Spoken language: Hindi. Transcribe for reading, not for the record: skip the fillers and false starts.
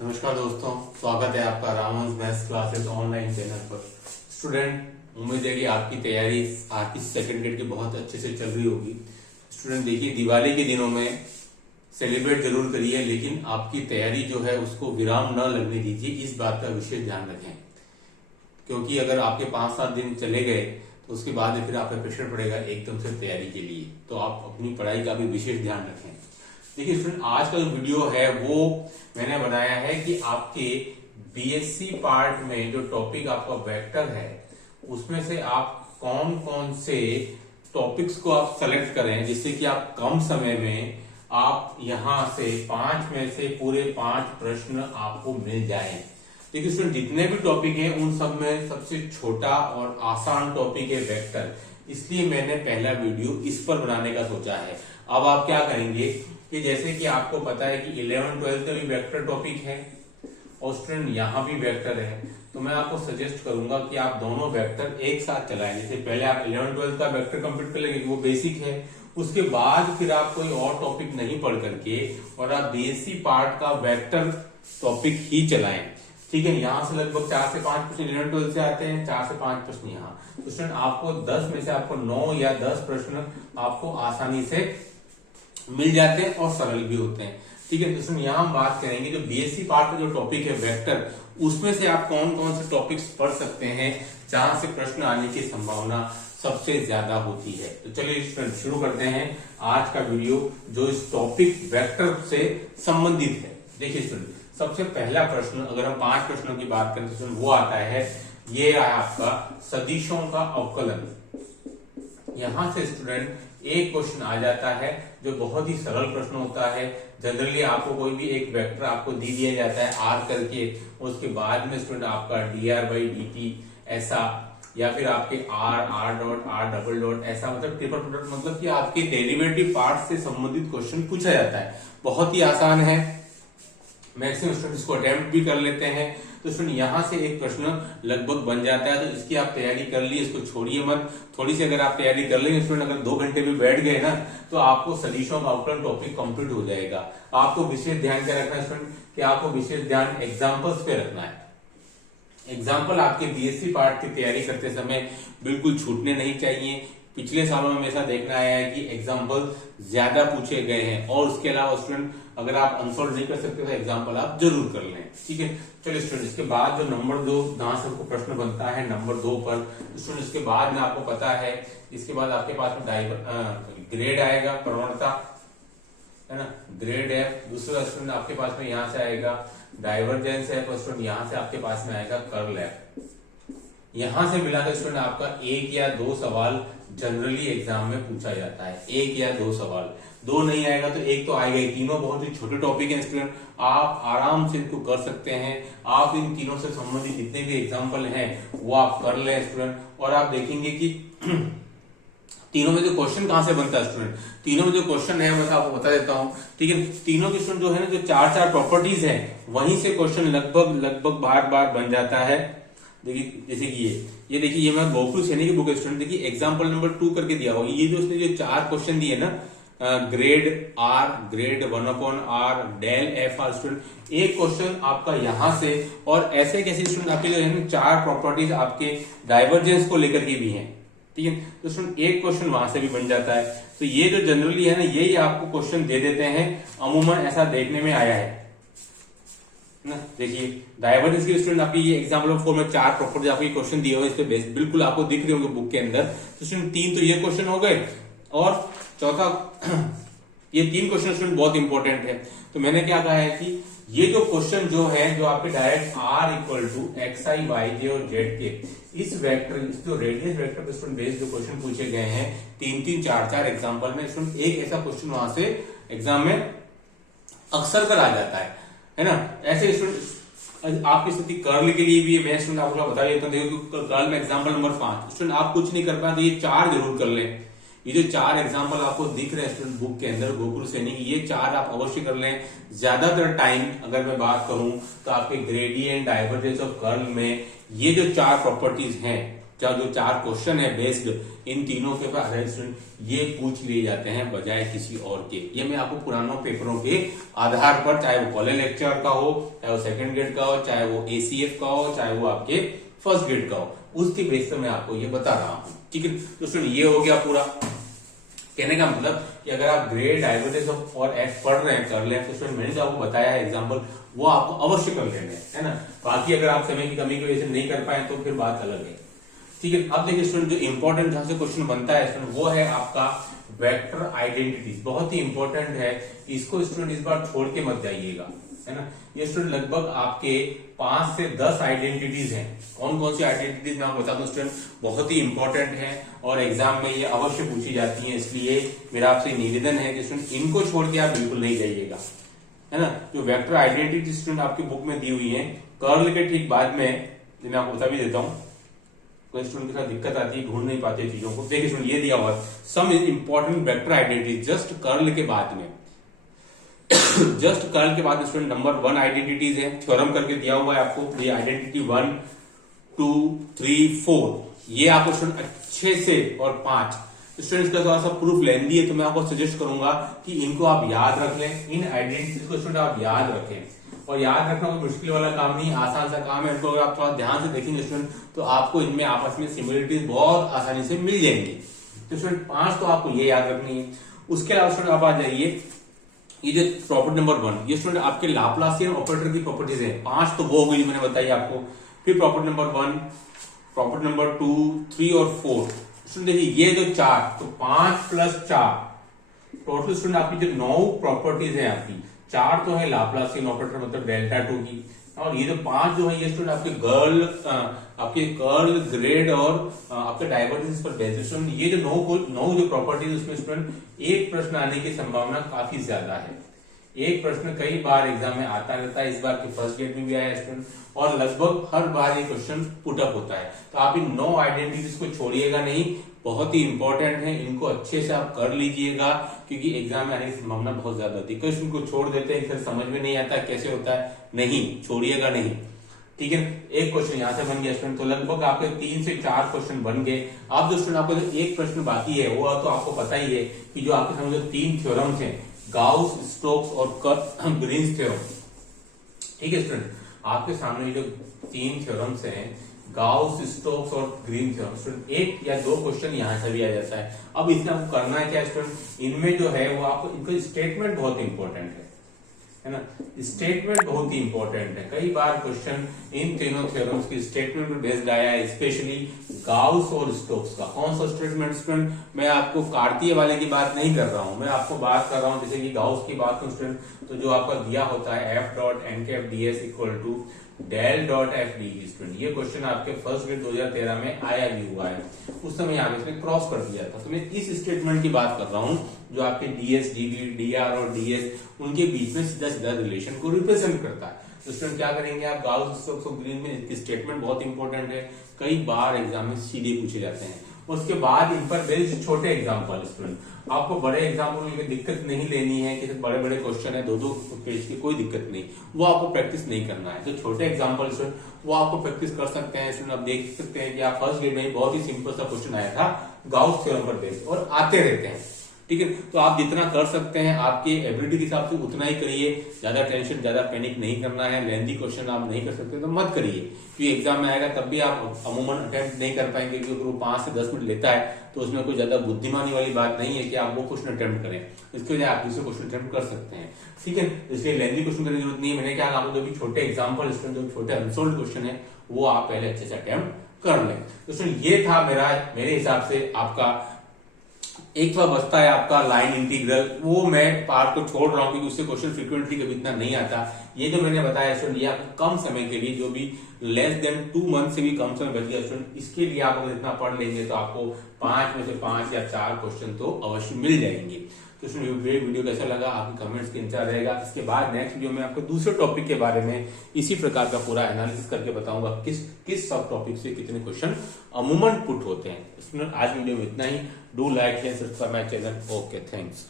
नमस्कार दोस्तों, स्वागत है आपका Ramos maths classes online channel पर। स्टूडेंट, उम्मीद है कि आपकी तैयारी आपकी सेकंड ग्रेड की बहुत अच्छे से चल रही होगी। स्टूडेंट देखिए, दिवाली के दिनों में सेलिब्रेट जरूर करिए, लेकिन आपकी तैयारी जो है उसको विराम न लगने दीजिए। इस बात का विशेष ध्यान रखें, क्योंकि अगर आपके 5-7 दिन चले गए तो उसके बाद फिर आप पे प्रेशर पड़ेगा एकदम से तैयारी के लिए। तो आप अपनी पढ़ाई का भी विशेष ध्यान रखें। देखिए स्टूडेंट, आज का जो वीडियो है वो मैंने बनाया है कि आपके बीएससी पार्ट में जो टॉपिक आपका वेक्टर है उसमें से आप कौन कौन से टॉपिक्स को आप सेलेक्ट करें, जिससे कि आप कम समय में आप यहां से 5 में से पूरे 5 प्रश्न आपको मिल जाएं। देखिए स्टूडेंट, जितने भी टॉपिक हैं उन सब में सबसे छोटा और आसान टॉपिक है वेक्टर, इसलिए मैंने पहला वीडियो इस पर बनाने का सोचा है। अब आप क्या करेंगे कि जैसे कि आपको पता है कि 11-12 का भी वेक्टर टॉपिक है और स्टूडेंट यहाँ भी वेक्टर है, तो मैं आपको सजेस्ट करूंगा कि आप दोनों वेक्टर एक साथ चलाएं। जैसे पहले आप 11-12 का वेक्टर कंप्लीट कर लेंगे, वो बेसिक है, उसके बाद फिर आप कोई और टॉपिक नहीं पढ़ करके और आप बीएससी पार्ट का वेक्टर टॉपिक ही चलाएं। ठीक है, यहाँ से लगभग 4 से 5 प्रश्न 11-12 से आते हैं, 4 से 5 प्रश्न यहाँ। तो स्टूडेंट आपको 10 में से आपको 9 या 10 प्रश्न आपको आसानी से मिल जाते हैं और सरल भी होते हैं। ठीक है, तो यहाँ हम बात करेंगे जो बीएससी पार्ट का जो टॉपिक है वेक्टर, उसमें से आप कौन कौन से टॉपिक्स पढ़ सकते हैं जहां से प्रश्न आने की संभावना सबसे ज्यादा होती है। तो चलिए स्टूडेंट शुरू करते हैं आज का वीडियो जो इस टॉपिक वेक्टर से संबंधित है। देखिए स्टूडेंट, सबसे पहला प्रश्न, अगर हम 5 प्रश्नों की बात करें तो वो आता है, ये है आपका सदिशों का अवकलन। यहां से स्टूडेंट एक क्वेश्चन आ जाता है जो बहुत ही सरल प्रश्न होता है। जनरली आपको कोई भी एक वेक्टर आपको दे दिया जाता है आर करके, उसके बाद में स्टूडेंट आपका dr/dt ऐसा, या फिर आपके r dot r double dot ऐसा, मतलब ट्रिपल प्रोडक्ट, मतलब कि आपके डेरिवेटिव पार्ट से संबंधित क्वेश्चन पूछा जाता है। बहुत ही आसान है, मैक्सिमम स्टूडेंट इसको अटेम्प्ट भी कर लेते हैं। तो स्टूडेंट यहाँ से एक प्रश्न लगभग बन जाता है, तो इसकी आप तैयारी कर ली, इसको छोड़िए मत। थोड़ी सी अगर आप तैयारी कर लेंगे स्टूडेंट, अगर 2 घंटे भी बैठ गए ना, तो आपको सदिशों का अवकलन टॉपिक कंप्लीट हो जाएगा। आपको विशेष ध्यान क्या रखना है स्टूडेंट, कि आपको विशेष ध्यान एग्जाम्पल्स पे रखना है। एग्जाम्पल आपके बीएससी पार्ट की तैयारी करते समय बिल्कुल छूटने नहीं चाहिए। पिछले सालों में हमेशा देखना आया है कि एग्जाम्पल ज्यादा पूछे गए हैं, और उसके अलावा स्टूडेंट अगर आप अनसॉल्व नहीं कर सकते तो एग्जाम्पल आप जरूर कर लें। ठीक है, चलिए स्टूडेंट, इसके बाद जो नंबर 2 जहां से आपको प्रश्न बनता है नंबर 2 पर स्टूडेंट, इसके बाद में आपको पता है, इसके बाद आपके पास में ग्रेड आएगा, प्रवणता है ना, ग्रेड है। दूसरा स्टूडेंट आपके पास में यहाँ से आएगा डाइवर्जेंस है, तो स्टूडेंट यहाँ से आपके पास में आएगा कर्ल है। यहां से मिलाकर स्टूडेंट आपका 1 या 2 सवाल जनरली एग्जाम में पूछा जाता है। 1 या 2 सवाल, 2 नहीं आएगा तो 1 तो आएगा ही। तीनों बहुत ही छोटे टॉपिक हैं स्टूडेंट, आप आराम से इनको कर सकते हैं। आप इन तीनों से संबंधित जितने भी एग्जाम्पल हैं वो आप कर लें स्टूडेंट, और आप देखेंगे कि तीनों में जो क्वेश्चन कहां से बनता है स्टूडेंट, तीनों में जो क्वेश्चन है मैं आपको बता देता हूं। ठीक है, तीनों के स्टूडेंट जो है ना, जो 4 प्रॉपर्टीज है, वहीं से क्वेश्चन लगभग बार बार बन जाता है। देखिए जैसे कि ये देखिए, ये मैं गोकुल सैनी की बुक है स्टूडेंट, देखिए एग्जांपल नंबर 2 करके दिया हुआ। ये जो उसने जो 4 क्वेश्चन दिए ना, grad r, grad 1/r, del f r, student एक क्वेश्चन आपका यहां से, और ऐसे कैसे स्टूडेंट आपके जो है 4 प्रॉपर्टीज आपके डाइवर्जेंस को लेकर के भी हैं। ठीक है, तो स्टूडेंट एक क्वेश्चन वहां से भी बन जाता है। तो ये जो जनरली है ना, यही आपको क्वेश्चन दे देते हैं, अमूमन ऐसा देखने में आया है ना। देखिए डाइवर्जेंस के स्टूडेंट आपकी ये एग्जाम्पल 4 में 4 प्रॉपर्टीज आपको क्वेश्चन दिए हुए, इस पे बेस बिल्कुल आपको दिख रहे होंगे बुक के अंदर। तो स्टूडेंट 3 तो ये क्वेश्चन हो गए, और चौथा ये 3 क्वेश्चन स्टूडेंट बहुत इंपॉर्टेंट है। तो मैंने क्या कहा है कि ये जो क्वेश्चन जो है, जो आपके direct r equal to xi yj और z के इस वेक्टर, इस जो रेडियस वेक्टर पे स्टूडेंट बेस्ड जो क्वेश्चन पूछे गए हैं 3-3, 4-4 एग्जाम्पल में, स्टूडेंट एक ऐसा क्वेश्चन वहां से एग्जाम में अक्सर कर आ जाता है ना। ऐसे स्टूडेंट आपकी स्थिति कर्ल के लिए भी है, मैं स्टूडेंट आपको बता देता हूँ। देखो कर्ल में एग्जाम्पल नंबर 5, स्टूडेंट आप कुछ नहीं कर पाए तो ये 4 जरूर कर लें। ये जो 4 एग्जाम्पल आपको दिख रहे हैं स्टूडेंट बुक के अंदर गोकुल सैनी की, ये 4 आप अवश्य कर लें। ज्यादातर टाइम अगर मैं बात करूं तो आपके ग्रेडियंट, डाइवर्जेंस और कर्ल में ये जो 4 प्रॉपर्टीज हैं जो 4 क्वेश्चन है बेस्ड इन तीनों के ऊपर आधारित स्टूडेंट ये पूछ लिए जाते हैं बजाय किसी और के। ये मैं आपको पुरानों पेपरों के आधार पर, चाहे वो कॉलेज लेक्चर का हो, चाहे वो सेकंड ग्रेड का हो, चाहे वो ACF का हो, चाहे वो आपके फर्स्ट ग्रेड का हो, उसके बेस पर मैं आपको ये बता रहा हूँ। ठीक है, तो स्टूडेंट ये हो गया पूरा। कहने का मतलब कि अगर आप ग्रेड डायवर्जेंस ऑफ और एफ पढ़ रहे हैं, कर ले, तो स्टूडेंट मैंने जो आपको बताया है एग्जाम्पल, वो आपको अवश्य कर लेने हैं, है ना। बाकी अगर आप समय की कमी की वजह से नहीं कर पाए तो फिर बात अलग है। ठीक है, अब देखिए स्टूडेंट, जो इंपॉर्टेंट जहां से क्वेश्चन बनता है स्टूडेंट, वो है आपका वेक्टर आइडेंटिटीज। बहुत ही इंपॉर्टेंट है, इसको स्टूडेंट इस बार छोड़ के मत जाइएगा, है ना। ये स्टूडेंट लगभग आपके 5 से 10 आइडेंटिटीज हैं। कौन कौन सी आइडेंटिटीज मैं आपको बता दूं स्टूडेंट, बहुत ही इंपॉर्टेंट है और एग्जाम में ये अवश्य पूछी जाती है। इसलिए मेरा आपसे निवेदन है कि स्टूडेंट इनको छोड़ के आप बिल्कुल नहीं जाइएगा, है ना। जो वेक्टर आइडेंटिटी स्टूडेंट आपकी बुक में दी हुई है, कर्ल के ठीक बाद में मैं आपको बता भी देता हूँ, कोई स्टूडेंट के साथ दिक्कत आती है, ढूंढ नहीं पाते चीजों को। देखिए स्टूडेंट, ये दिया हुआ some important vector identity just curl के बाद में जस्ट कर्ल के बाद स्टूडेंट नंबर 1 आइडेंटिटीज है, थ्योरम करके दिया हुआ है आपको। ये आइडेंटिटी 1 2 3 4 ये आपको स्टूडेंट अच्छे से, और 5 स्टूडेंट्स का थोड़ा सा प्रूफ लेंदी है, तो मैं आपको सजेस्ट करूंगा कि इनको आप याद रख लें। इन आइडेंटिटीज को स्टूडेंट आप याद रखें, और याद रखना कोई मुश्किल वाला काम नहीं, आसान सा काम है। इनको अगर आप थोड़ा ध्यान से देखेंगे स्टूडेंट, तो आपको इनमें आपस में सिमिलरिटीज बहुत आसानी से मिल जाएंगी। तो स्टूडेंट 5 तो आपको ये याद रखनी है। उसके अलावा स्टूडेंट आप आ जाइए, ये जो प्रॉपर्टी नंबर 1, ये स्टूडेंट आपके लाप्लासियन ऑपरेटर की प्रॉपर्टीज है। 5 तो वो हो गई मैंने बताई आपको। फिर प्रॉपर्टी नंबर 1, प्रॉपर्टी नंबर 2, 3 और 4 स्टूडेंट देखिए, ये जो 4, तो 5 प्लस 4 टोटल स्टूडेंट आपकी जो 9 प्रॉपर्टीज है आपकी। 4 तो है लाप्लासियन ऑपरेटर मतलब डेल्टा 2 की, और ये जो 5 जो है ये स्टूडेंट आपके कर्ल, ग्रेड और आपके डाइवर्जेंस पर बेस्ड स्टूडेंट। ये जो 9 जो प्रॉपर्टीज उसमें स्टूडेंट एक प्रश्न आने की संभावना काफी ज्यादा है। एक प्रश्न कई बार एग्जाम में आता रहता है, इस बार के फर्स्ट ग्रेड में भी आया स्टूडेंट, और लगभग हर बार ये क्वेश्चन पुट अप होता है। तो आप इन 9 आइडेंटिटीज को छोड़िएगा नहीं, बहुत ही इंपॉर्टेंट है, इनको अच्छे से आप कर लीजिएगा, क्योंकि एग्जाम में आने की संभावना बहुत ज्यादा होती है। क्वेश्चन को छोड़ देते हैं, फिर समझ में नहीं आता कैसे होता है, नहीं छोड़िएगा नहीं। ठीक है, एक क्वेश्चन यहां से बन गया स्टूडेंट, तो लगभग आपके 3 से 4 क्वेश्चन बन गए। अब जो स्टूडेंट आपको जो एक प्रश्न बाकी है, वो तो आपको पता ही है कि जो आपके सामने 3 थ्योरम्स हैं, गाउस, स्टोक्स और ग्रीन्स थ्योरम। ठीक है स्टूडेंट, आपके सामने जो 3 थ्योरम्स हैं, गाउस, स्टोक्स और ग्रीन थ्योरम, स्टूडेंट 1 या 2 क्वेश्चन यहां से भी आ जाता है। अब इसमें आपको करना है क्या स्टूडेंट, इनमें जो है वो आपको, इनका स्टेटमेंट बहुत इंपॉर्टेंट है ना। स्टेटमेंट बहुत ही इंपॉर्टेंट है। कई बार क्वेश्चन इन तीनों थ्योरम्स की स्टेटमेंट पर बेस्ड आया है, स्पेशली गाउस और स्टोक्स का। कौन सा स्टेटमेंट स्टूडेंट, मैं आपको कार्तीय वाले की बात नहीं कर रहा हूं, मैं आपको बात कर रहा हूं जैसे कि गाउस की बात करूं स्टूडेंट, तो जो आपका दिया होता है F.N.K.F.D.S equal to del dot f d student. ये क्वेश्चन आपके फर्स्ट ग्रेड 2013 में आया भी हुआ है, उस समय यहाँ पे इसने क्रॉस कर दिया था। तो मैं इस स्टेटमेंट की बात कर रहा हूँ जो आपके डीएस, डीवी, डीआर और डीएस उनके बीच में सीधा सीधा रिलेशन को रिप्रेजेंट करता है। तो स्टूडेंट क्या करेंगे आप, गाउस, स्टोक्स और ग्रीन में स्टेटमेंट बहुत इंपॉर्टेंट है, कई बार एग्जाम में सीधे पूछे जाते हैं। उसके बाद इन पर बेस्ड छोटे एग्जाम्पल स्टूडेंट, आपको बड़े एग्जाम्पल की दिक्कत नहीं लेनी है कि बड़े बड़े क्वेश्चन है 2-2 पेज की, कोई दिक्कत नहीं, वो आपको प्रैक्टिस नहीं करना है। तो छोटे एग्जाम्पल स्टूडेंट वो आपको प्रैक्टिस कर सकते हैं स्टूडेंट। आप देख सकते हैं कि आप फर्स्ट ग्रेड में बहुत ही सिंपल सा क्वेश्चन आया था गाउस थ्योरम पर बेस्ड, और आते रहते हैं। ठीक है, तो आप जितना कर सकते हैं आपकी एबिलिटी के हिसाब से उतना ही करिए, ज्यादा टेंशन, ज्यादा पैनिक नहीं करना है। लेंथी क्वेश्चन आप नहीं कर सकते तो मत करिए, क्योंकि एग्जाम में आएगा तब भी आप अमूमन अटेम्प्ट नहीं कर पाएंगे, क्योंकि वो 5 से 10 मिनट लेता है, तो उसमें कोई ज्यादा बुद्धिमानी वाली बात नहीं है कि आप वो क्वेश्चन अटेम्प्ट करें, इसके वजह आप दूसरे क्वेश्चन अटेम्प्ट कर सकते हैं। ठीक है, इसलिए लेंथी क्वेश्चन करने की जरूरत नहीं है। मैंने क्या आपको जो भी छोटे एग्जाम्पल, जो छोटे अनसोल्ड क्वेश्चन है वो आप पहले अच्छे से अटेम्प्ट कर लें। तो ये था मेरे हिसाब से आपका एक थोड़ा बचता है आपका लाइन इंटीग्रल, वो मैं पार्ट को छोड़ रहा हूं क्योंकि उससे क्वेश्चन फ्रीक्वेंटली कभी इतना नहीं आता। ये जो मैंने बताया स्टूडेंट, ये आपको कम समय के लिए, जो भी लेस देन 2 मंथ से भी कम समय बच गया स्टूडेंट, इसके लिए आप अगर इतना पढ़ लेंगे तो आपको 5 में से 5 या 4 क्वेश्चन तो अवश्य मिल जाएंगे। तो स्टूडेंट वीडियो कैसा लगा आपके कमेंट्स के इंतजार रहेगा। इसके बाद नेक्स्ट वीडियो में आपको दूसरे टॉपिक के बारे में इसी प्रकार का पूरा एनालिसिस करके बताऊंगा किस सब टॉपिक से कितने क्वेश्चन अमूमन पुट होते हैं। स्टूडेंट आज वीडियो में इतना ही। Do like and subscribe my channel. Okay, thanks.